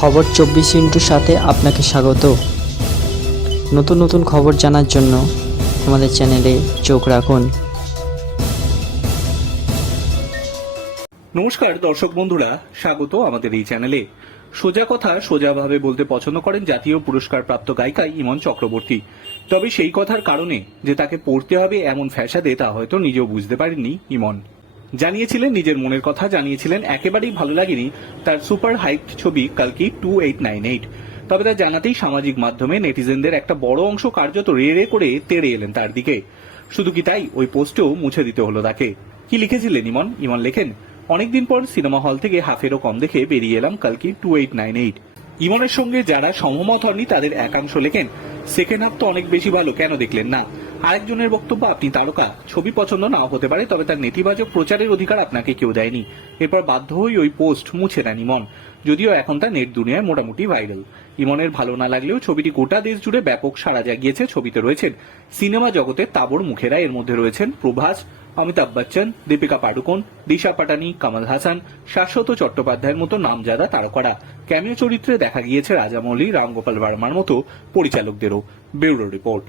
খবর চব্বিশ ইন্টুর সাথে আপনাকে স্বাগত। নতুন নতুন খবর জানার জন্য আমাদের চ্যানেলে চোখ রাখুন। নমস্কার, দর্শক বন্ধুরা, স্বাগত আমাদের এই চ্যানেলে। সোজা কথা সোজাভাবে বলতে পছন্দ করেন জাতীয় পুরস্কার প্রাপ্ত গায়িকা ইমন চক্রবর্তী। তবে সেই কথার কারণে যে তাকে পড়তে হবে এমন ফ্যাসাদে তা হয়তো নিজেও বুঝতে পারেননি ইমন। জানিয়েছিলেন, নিজের মনের কথা জানিয়েছিলেন, একেবারেই ভালো লাগেনি তার সুপার হাইপ ছবি কালকি টু এইট নাইন এইট। তবে তা জানাতেই সামাজিক মাধ্যমে নেটিজেনদের একটা বড় অংশ কার্যত রে রে করে তেড়ে এলেন তার দিকে। শুধু কি তাই, ওই পোস্টেও মুছে দিতে হলো তাকে। কি লিখেছিলেন ইমন? ইমন লেখেন, অনেকদিন পর সিনেমা হল থেকে হাফেরও কম দেখে বেরিয়ে এলাম কালকি টু এইট নাইন এইট। ইমনের সঙ্গে যারা সমমত হননি তাদের একাংশ লেখেন সেকেন্ড হাফ তো অনেক বেশি ভালো, কেন দেখলেন না? আরেকজনের বক্তব্য, আপনি তারকা। ছবি পছন্দ নাও হতে পারে, তবে তার নেতিবাচক প্রচারের অধিকার আপনাকে কেউ দেয়নি। এরপর বাধ্য হয়ে ওই পোস্ট মুছে নেন ইমন। যদিও এখন তা নেট দুনিয়ায় মোটামুটি ভাইরাল। ইমনের ভালো না লাগলেও ছবিটি গোটা দেশ জুড়ে ব্যাপক সাড়া জাগিয়েছে ছবিতে রয়েছেন। সিনেমা জগতের তাবড় মুখেরা এর মধ্যে রয়েছেন প্রভাস, অমিতাভ বচ্চন, দীপিকা পাডুকোন, দিশা পাটানি, কামাল হাসান, শাশ্বত চট্টোপাধ্যায়ের মতো নামজাদা তারকারা। ক্যামিও চরিত্রে দেখা গিয়েছে রাজামৌলি, রামগোপাল ভার্মার মতো পরিচালকদেরও। Bureau report.